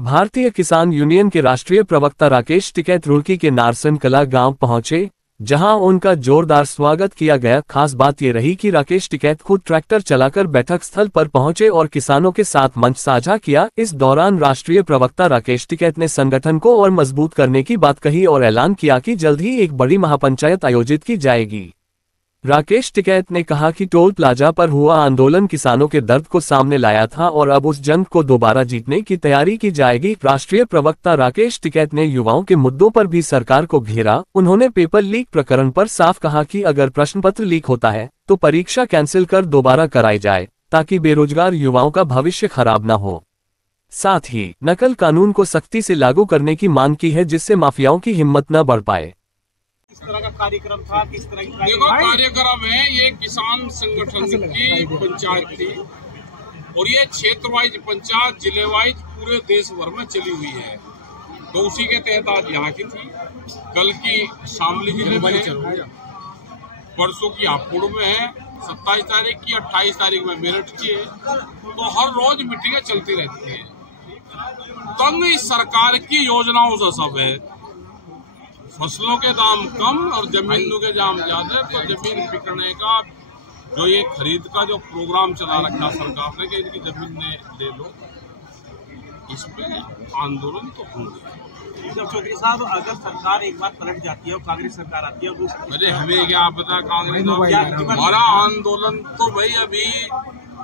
भारतीय किसान यूनियन के राष्ट्रीय प्रवक्ता राकेश टिकैत रुड़की के नारसन कला गांव पहुंचे, जहां उनका जोरदार स्वागत किया गया। खास बात ये रही कि राकेश टिकैत खुद ट्रैक्टर चलाकर बैठक स्थल पर पहुंचे और किसानों के साथ मंच साझा किया। इस दौरान राष्ट्रीय प्रवक्ता राकेश टिकैत ने संगठन को और मजबूत करने की बात कही और ऐलान किया कि जल्द ही एक बड़ी महापंचायत आयोजित की जाएगी। राकेश टिकैत ने कहा कि टोल प्लाजा पर हुआ आंदोलन किसानों के दर्द को सामने लाया था और अब उस जंग को दोबारा जीतने की तैयारी की जाएगी। राष्ट्रीय प्रवक्ता राकेश टिकैत ने युवाओं के मुद्दों पर भी सरकार को घेरा। उन्होंने पेपर लीक प्रकरण पर साफ कहा कि अगर प्रश्न पत्र लीक होता है तो परीक्षा कैंसिल कर दोबारा कराई जाए, ताकि बेरोजगार युवाओं का भविष्य खराब न हो। साथ ही नकल कानून को सख्ती से लागू करने की मांग की है, जिससे माफियाओं की हिम्मत न बढ़ पाए। किस तरह का कार्यक्रम था, किस तरह की देखो कार्यक्रम है, ये किसान संगठन की पंचायत थी और ये क्षेत्र वाइज पंचायत जिले वाइज पूरे देश भर में चली हुई है, तो उसी के तहत आज यहाँ की थी। कल की शामली जिले में है, परसों की हापुड़ में है, 27 तारीख की, 28 तारीख में मेरठ की है। तो हर रोज मीटिंगें चलती रहती है। तंग इस सरकार की योजनाओं से सब है, फसलों के दाम कम और जमीनों के दाम ज्यादा, तो जमीन बिकने का जो ये खरीद का जो प्रोग्राम चला रखा सरकार ने कि इनकी जमीन ने ले लो, इसमें आंदोलन तो होंगे। चौधरी साहब, अगर सरकार एक बार पलट जाती है और कांग्रेस सरकार आती है, अरे हमें क्या पता कांग्रेस, हमारा आंदोलन तो भाई अभी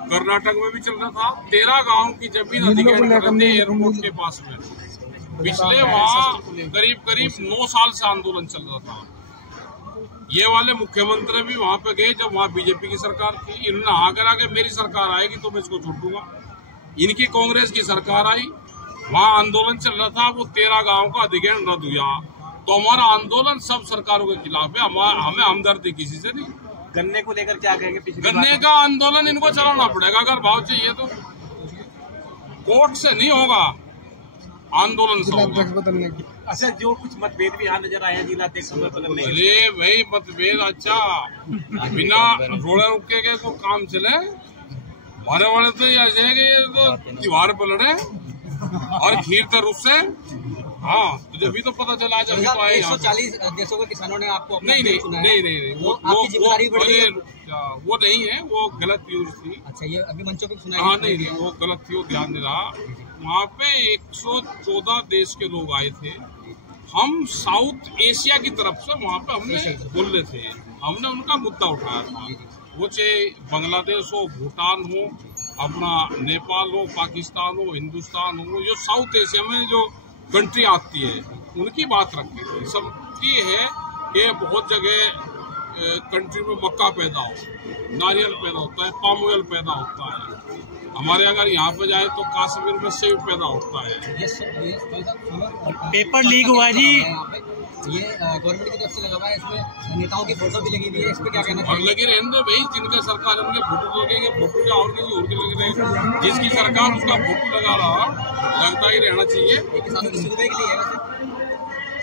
कर्नाटक में भी चल रहा था। 13 गाँव की जमीन अधिग्रहण करते एयरपोर्ट के पास में, पिछले वहाँ करीब 9 साल से आंदोलन चल रहा था। ये वाले मुख्यमंत्री भी वहाँ पे गए जब वहाँ बीजेपी की सरकार थी। इन्होंने आकर आके मेरी सरकार आएगी तो मैं इसको छोड़ दूंगा। इनकी कांग्रेस की सरकार आई, वहाँ आंदोलन चल रहा था, वो 13 गाँव का अधिग्रहण रद्द हुआ। तो हमारा आंदोलन सब सरकारों के खिलाफ है, हमें हमदर्दी किसी से नहीं। गन्ने को लेकर क्या कहेंगे? गन्ने का आंदोलन इनको चलाना पड़ेगा। अगर भाव चाहिए तो कोर्ट से नहीं होगा, आंदोलन से होगा। अच्छा, जो कुछ मतभेद भी यहाँ नजर आए जिला अध्यक्ष बदलने, अरे भाई मतभेद, अच्छा बिना रोड़े रुके के तो काम चले। हमारे वाले तो ऐसे है कि ये तो दीवार पर लड़े और खीर तर उससे। हाँ, तुझे भी तो पता चला जब तो आए। 140 देशों के किसानों ने आपको नहीं, वो नहीं है, वो गलत न्यूज थी। अच्छा, ये अभी मंचों पे सुनाई? हाँ, नहीं, वो गलत थी, वो ध्यान नहीं रहा। वहाँ पे 114 देश के लोग आए थे। हम साउथ एशिया की तरफ से वहाँ पे हमने बोले थे, हमने उनका मुद्दा उठाया था। वो चाहे बांग्लादेश हो, भूटान हो, अपना नेपाल हो, पाकिस्तान हो, हिंदुस्तान हो, जो साउथ एशिया में जो कंट्री आती है उनकी बात रखी थी। सबकी है कि बहुत जगह कंट्री में मक्का पैदा हो, नारियल पैदा होता है, पाम ऑयल पैदा होता है। हमारे अगर यहाँ पे जाए तो कश्मीर में सेब पैदा होता है। पेपर लीक हुआ जी, ये गवर्नमेंट की तरफ से लगा हुआ है, इसमें नेताओं की फोटो भी लगी हुई है, इस पे क्या कहना और लगे रहने दो भाई, जिनका सरकार उनके फोटो लगेंगे, फोटो क्या और किसी और के लगे रहेंगे। जिसकी सरकार उसका फोटो लगा रहा, लगता ही रहना चाहिए। किसानों की सुविधा के लिए है वैसे।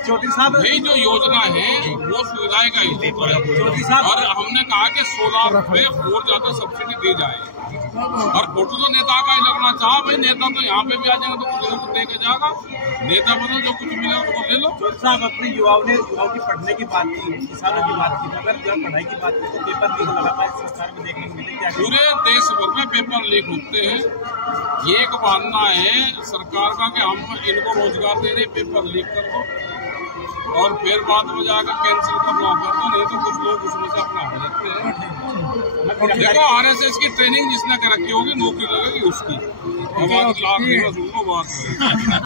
चौधरी साहब, भाई जो योजना है वो सुविधाएं का ही चौधरी साहब, और हमने कहा कि 16 पे और ज्यादा सब्सिडी दी जाए। और फोटो तो नेता का ही लगना चाहा भाई, नेता तो यहाँ पे भी आ जाएगा तो कुछ ना कुछ देके जाएगा। नेता मतलब जो कुछ मिलेगा वो ले लो। चौधरी साहब, अपने युवाओं की पढ़ने की बात की, किसानों की बात की, अगर पढ़ाई की बात की तो पेपर लीक लगातार सरकार में देखने को मिले। क्या पूरे देश भर में पेपर लीक होते हैं। ये एक बहाना है सरकार का कि हम इनको रोजगार दे रहे, पेपर लीक कर दो और फिर बाद में जाकर कैंसिल करना कर दो, नहीं तो कुछ लोग उसमें से अपना हो जाते हैं। देखो RSS की ट्रेनिंग जिसने कर रखी होगी, नौकरी लगेगी उसकी। अब लाख बात